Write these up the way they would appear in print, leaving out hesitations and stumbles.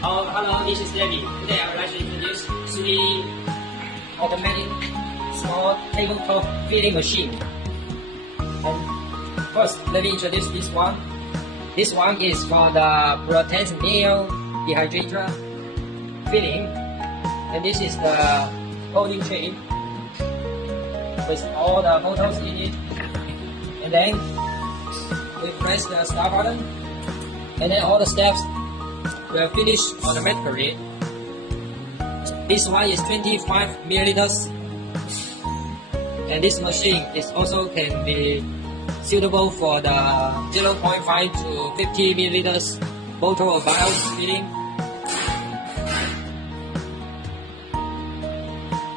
Oh, hello, this is Debbie. Today I would like to introduce 3 automatic small tabletop filling machine. And first, let me introduce this one. This one is for the protein meal dehydrator filling, and this is the holding tray with all the bottles in it. And then we press the start button, and then all the steps will finish automatically. This one is 25 milliliters, and this machine is also can be suitable for the 0.5 to 50 milliliters bottle of vial filling.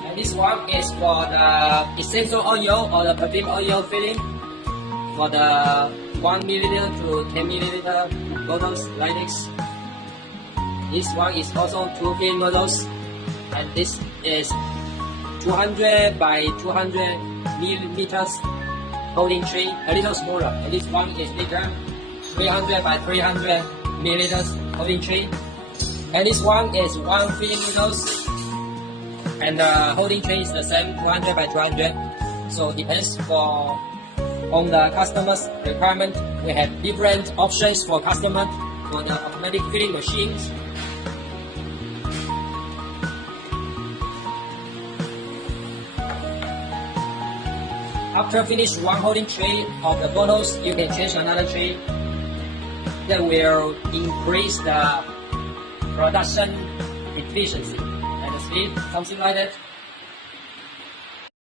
And this one is for the essential oil or the perfume oil filling for the 1 milliliter to 10 milliliter bottles like this. This one is also 2 filling models, and this is 200 by 200 millimeters holding tray, a little smaller. And this one is bigger, 300 by 300 milliliters holding tray. And this one is 1 filling models, and the holding tray is the same, 200 by 200. So depends on the customer's requirement. We have different options for customer for the automatic filling machines. After finish one holding tray of the bottles, you can change another tray. That will increase the production efficiency and the speed, something like that.